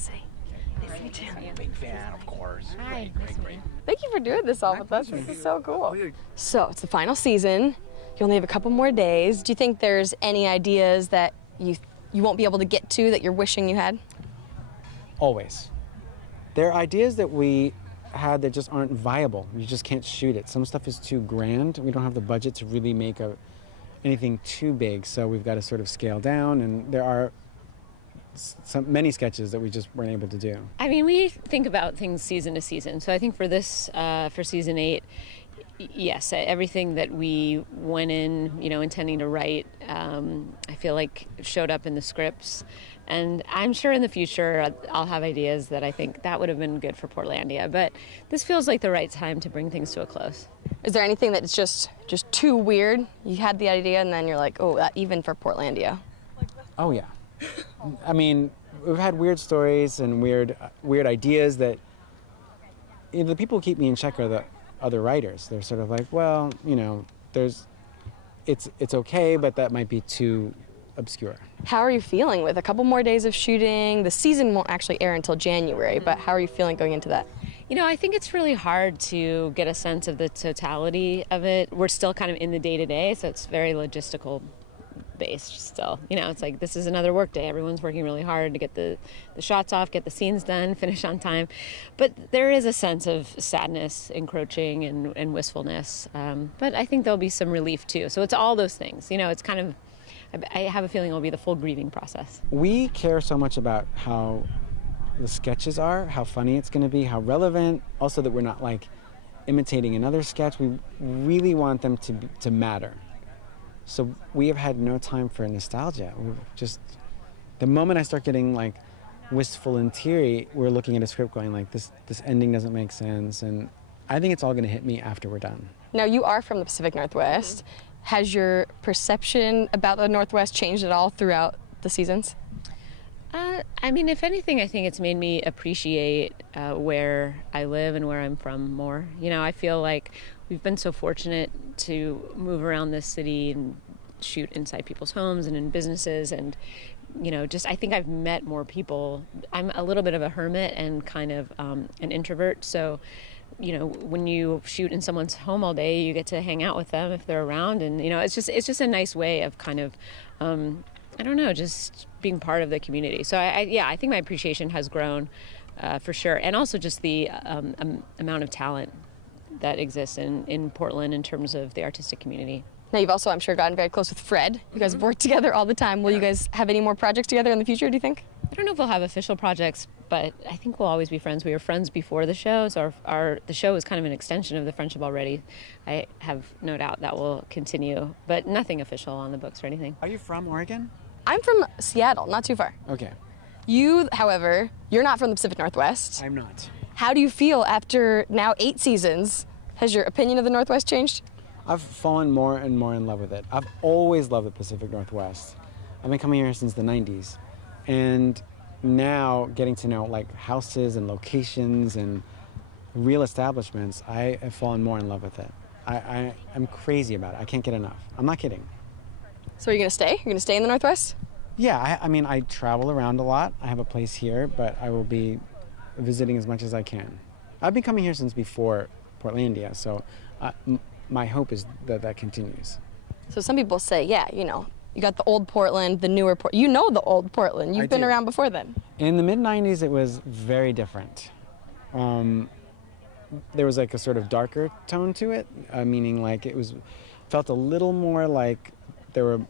Cassidy. Nice to meet you. Big fan, of course. Hi. Great. Thank you for doing this all with us. This is so cool. So it's the final season. You only have a couple more days. Do you think there's any ideas that you won't be able to get to that you're wishing you had? Always. There are ideas that we had that just aren't viable. You just can't shoot it. Some stuff is too grand. We don't have the budget to really make anything too big, so we've got to sort of scale down, and there are many sketches that we just weren't able to do. I mean, we think about things season to season. So I think for this, for season 8, yes, everything that we went in, intending to write, I feel like showed up in the scripts. And I'm sure in the future I'll have ideas that I think that would have been good for Portlandia. But this feels like the right time to bring things to a close. Is there anything that's just too weird? You had the idea and then you're like, oh, that even for Portlandia. Oh yeah. I mean, we've had weird stories and weird ideas that the people who keep me in check are the other writers. They're sort of like, well, it's okay, but that might be too obscure. How are you feeling with a couple more days of shooting? The season won't actually air until January, but how are you feeling going into that? I think it's really hard to get a sense of the totality of it. We're still kind of in the day-to-day, so it's very logistical based still. It's like this is another work day. Everyone's working really hard to get the shots off, get the scenes done, finish on time. But there is a sense of sadness encroaching and wistfulness. But I think there'll be some relief too. So it's all those things. It's kind of, I have a feeling it'll be the full grieving process. We care so much about how the sketches are, how funny it's going to be, how relevant, also that we're not like imitating another sketch. We really want them to matter. So we have had no time for nostalgia. The moment I start getting like wistful and teary, we're looking at a script going like, this ending doesn't make sense. And I think it's all going to hit me after we're done. Now, you are from the Pacific Northwest. Has your perception about the Northwest changed at all throughout the seasons? I mean, if anything, I think it's made me appreciate where I live and where I'm from more. I feel like we've been so fortunate to move around this city and shoot inside people's homes and in businesses and, I think I've met more people. I'm a little bit of a hermit and kind of an introvert, so when you shoot in someone's home all day, you get to hang out with them if they're around, and it's just a nice way of kind of I don't know, just being part of the community. So I think my appreciation has grown for sure, and also just the amount of talent that exists in Portland in terms of the artistic community. Now, you've also, I'm sure, gotten very close with Fred. You guys have worked together all the time. Will you guys have any more projects together in the future, do you think? I don't know if we'll have official projects, but I think we'll always be friends. We were friends before the show, so the show is kind of an extension of the friendship already. I have no doubt that will continue, but nothing official on the books or anything. Are you from Oregon? I'm from Seattle, not too far. Okay. You, however, you're not from the Pacific Northwest. I'm not. How do you feel after now 8 seasons? Has your opinion of the Northwest changed? I've fallen more and more in love with it. I've always loved the Pacific Northwest. I've been coming here since the 90s. And now getting to know like houses and locations and real establishments, I have fallen more in love with it. I'm crazy about it. I can't get enough. I'm not kidding. So are you going to stay? You're going to stay in the Northwest? Yeah, I mean, I travel around a lot. I have a place here, but I will be visiting as much as I can. I've been coming here since before Portlandia, so my hope is that continues. So some people say, yeah, you got the old Portland, the newer Portland. You know the old Portland. You've been around before then. In the mid-90s, it was very different. There was like a sort of darker tone to it, meaning like felt a little more like there were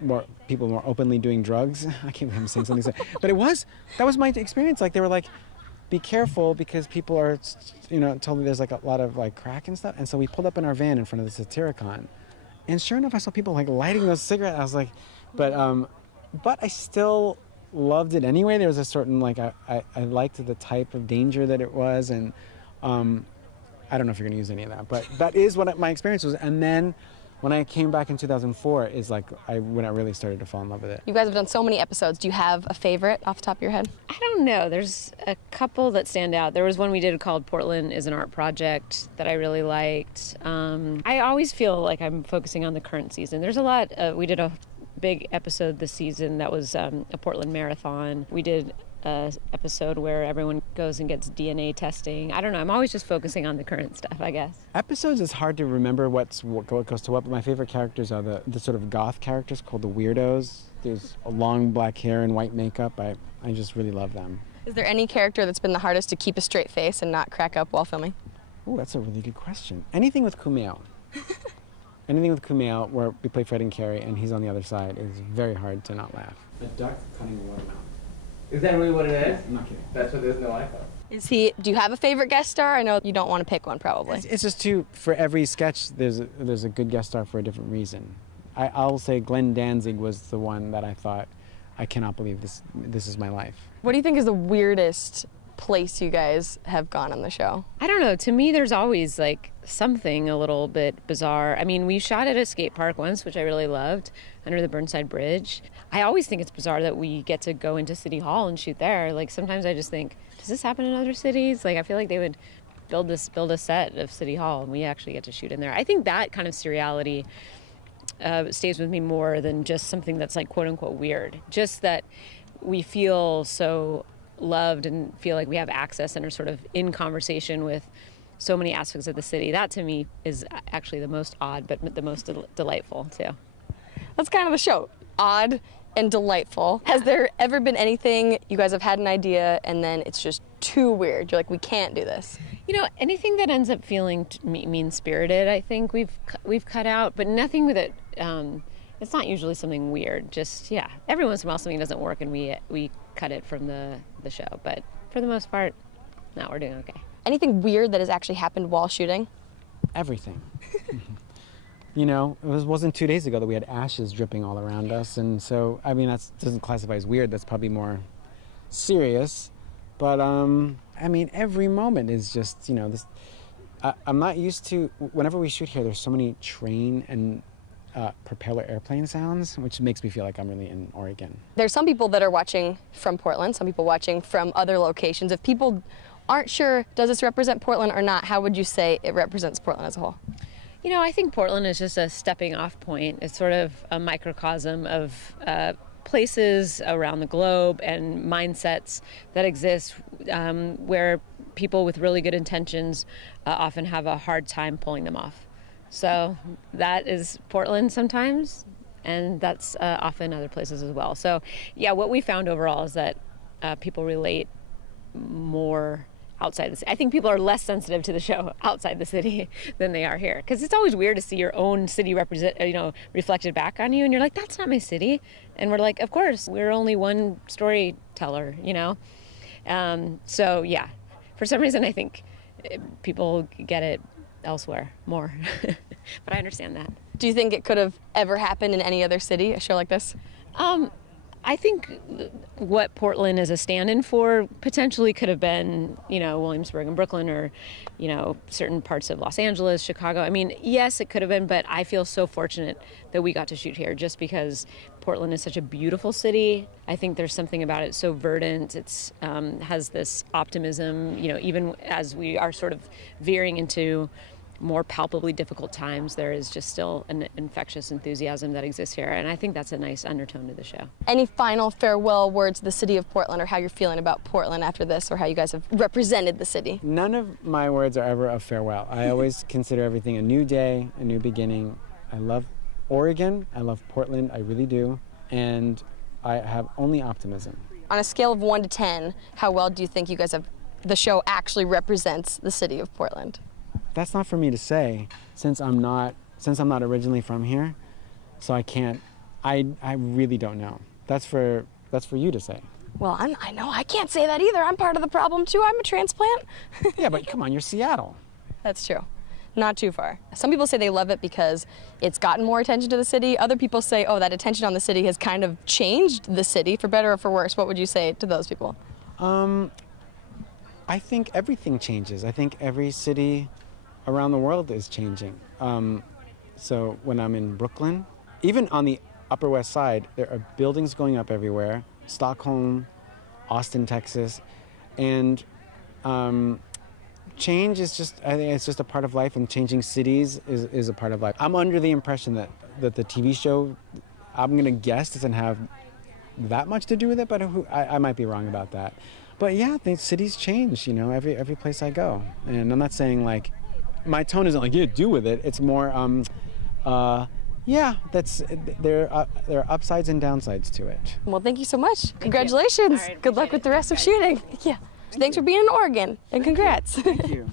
more people more openly doing drugs. I can't believe I'm saying something, but that was my experience. Like they were like, be careful because people are, told me there's like a lot of like crack and stuff. And so we pulled up in our van in front of the Satyricon, and sure enough, I saw people like lighting those cigarettes. I was like, but I still loved it anyway. There was a certain like I liked the type of danger that it was, and I don't know if you're gonna use any of that, but that is what my experience was. And then when I came back in 2004 is like when I really started to fall in love with it. You guys have done so many episodes. Do you have a favorite off the top of your head? I don't know. There's a couple that stand out. There was one we did called Portland is an Art Project that I really liked. I always feel like I'm focusing on the current season. There's a lot. We did a big episode this season that was a Portland marathon. We did a episode where everyone goes and gets DNA testing. I don't know. I'm always just focusing on the current stuff, I guess. Episodes is hard to remember what goes to what, but my favorite characters are the sort of goth characters called the weirdos. There's long black hair and white makeup. I just really love them. Is there any character that's been the hardest to keep a straight face and not crack up while filming? Oh, that's a really good question. Anything with Kumail. Anything with Kumail where we play Fred and Carrie and he's on the other side is very hard to not laugh. A duck cutting a watermelon. Is that really what it is? I'm not kidding. That's what there's no iPhone. Do you have a favorite guest star? I know you don't want to pick one, probably. It's just for every sketch, there's a good guest star for a different reason. I'll say Glenn Danzig was the one that I thought, I cannot believe this is my life. What do you think is the weirdest place you guys have gone on the show? I don't know. To me, there's always like something a little bit bizarre. I mean, we shot at a skate park once, which I really loved, under the Burnside Bridge. I always think it's bizarre that we get to go into City Hall and shoot there. Like sometimes I just think, does this happen in other cities? Like I feel like they would build a set of City Hall and we actually get to shoot in there. I think that kind of surreality stays with me more than just something that's like quote unquote weird. Just that we feel so loved and feel like we have access and are sort of in conversation with so many aspects of the city. That to me is actually the most odd, but the most delightful too. That's kind of the show. Odd and delightful. Has there ever been anything you guys have had an idea and then it's just too weird? You're like, we can't do this. You know, anything that ends up feeling mean-spirited, I think we've cut out, but nothing with it. It's not usually something weird. Just every once in a while something doesn't work and we cut it from the show. But for the most part, no, we're doing okay. Anything weird that has actually happened while shooting? Everything. You know, it wasn't 2 days ago that we had ashes dripping all around us, and so I mean that doesn't classify as weird. That's probably more serious. But I mean, every moment is just, you know, this. I'm not used to. Whenever we shoot here, there's so many train and propeller airplane sounds, which makes me feel like I'm really in Oregon. There's some people that are watching from Portland, some people watching from other locations. If people aren't sure, does this represent Portland or not, how would you say it represents Portland as a whole? You know, I think Portland is just a stepping off point. It's sort of a microcosm of places around the globe and mindsets that exist where people with really good intentions often have a hard time pulling them off. So that is Portland sometimes, and that's often other places as well. So yeah, what we found overall is that people relate more outside the city. I think people are less sensitive to the show outside the city than they are here, because it's always weird to see your own city reflected back on you, and you're like, that's not my city. And we're like, of course, we're only one storyteller, you know. So yeah, for some reason I think people get it elsewhere more. But I understand that. Do you think it could have ever happened in any other city, a show like this? I think what Portland is a stand-in for potentially could have been, you know, Williamsburg and Brooklyn, or, you know, certain parts of Los Angeles, Chicago. I mean, yes, it could have been, but I feel so fortunate that we got to shoot here just because Portland is such a beautiful city. I think there's something about it so verdant. It's has this optimism, you know, even as we are sort of veering into more palpably difficult times, there is just still an infectious enthusiasm that exists here, and I think that's a nice undertone to the show. Any final farewell words to the city of Portland, or how you're feeling about Portland after this, or how you guys have represented the city? None of my words are ever a farewell. I always consider everything a new day, a new beginning. I love Oregon, I love Portland, I really do, and I have only optimism. On a scale of 1 to 10, how well do you think you guys have, the show actually represents the city of Portland? That's not for me to say, since I'm not originally from here, so I can't. I really don't know. That's for you to say. Well, I know I can't say that either. I'm part of the problem too. I'm a transplant. Yeah, but come on, you're Seattle. That's true. Not too far. Some people say they love it because it's gotten more attention to the city. Other people say, oh, that attention on the city has kind of changed the city for better or for worse. What would you say to those people? I think everything changes. I think every city around the world is changing. So when I'm in Brooklyn, even on the Upper West Side, there are buildings going up everywhere. Stockholm, Austin, Texas, and change is just, I think it's just a part of life, and changing cities is a part of life. I'm under the impression that the TV show, I'm gonna guess, doesn't have that much to do with it, but I might be wrong about that. But yeah, the cities change, you know, every place I go. And I'm not saying like, my tone isn't like, yeah, do with it. It's more, yeah, there are upsides and downsides to it. Well, thank you so much. Congratulations. All right, Good luck with the rest of shooting. Yeah. Thanks for being in Oregon, and congrats. Thank you.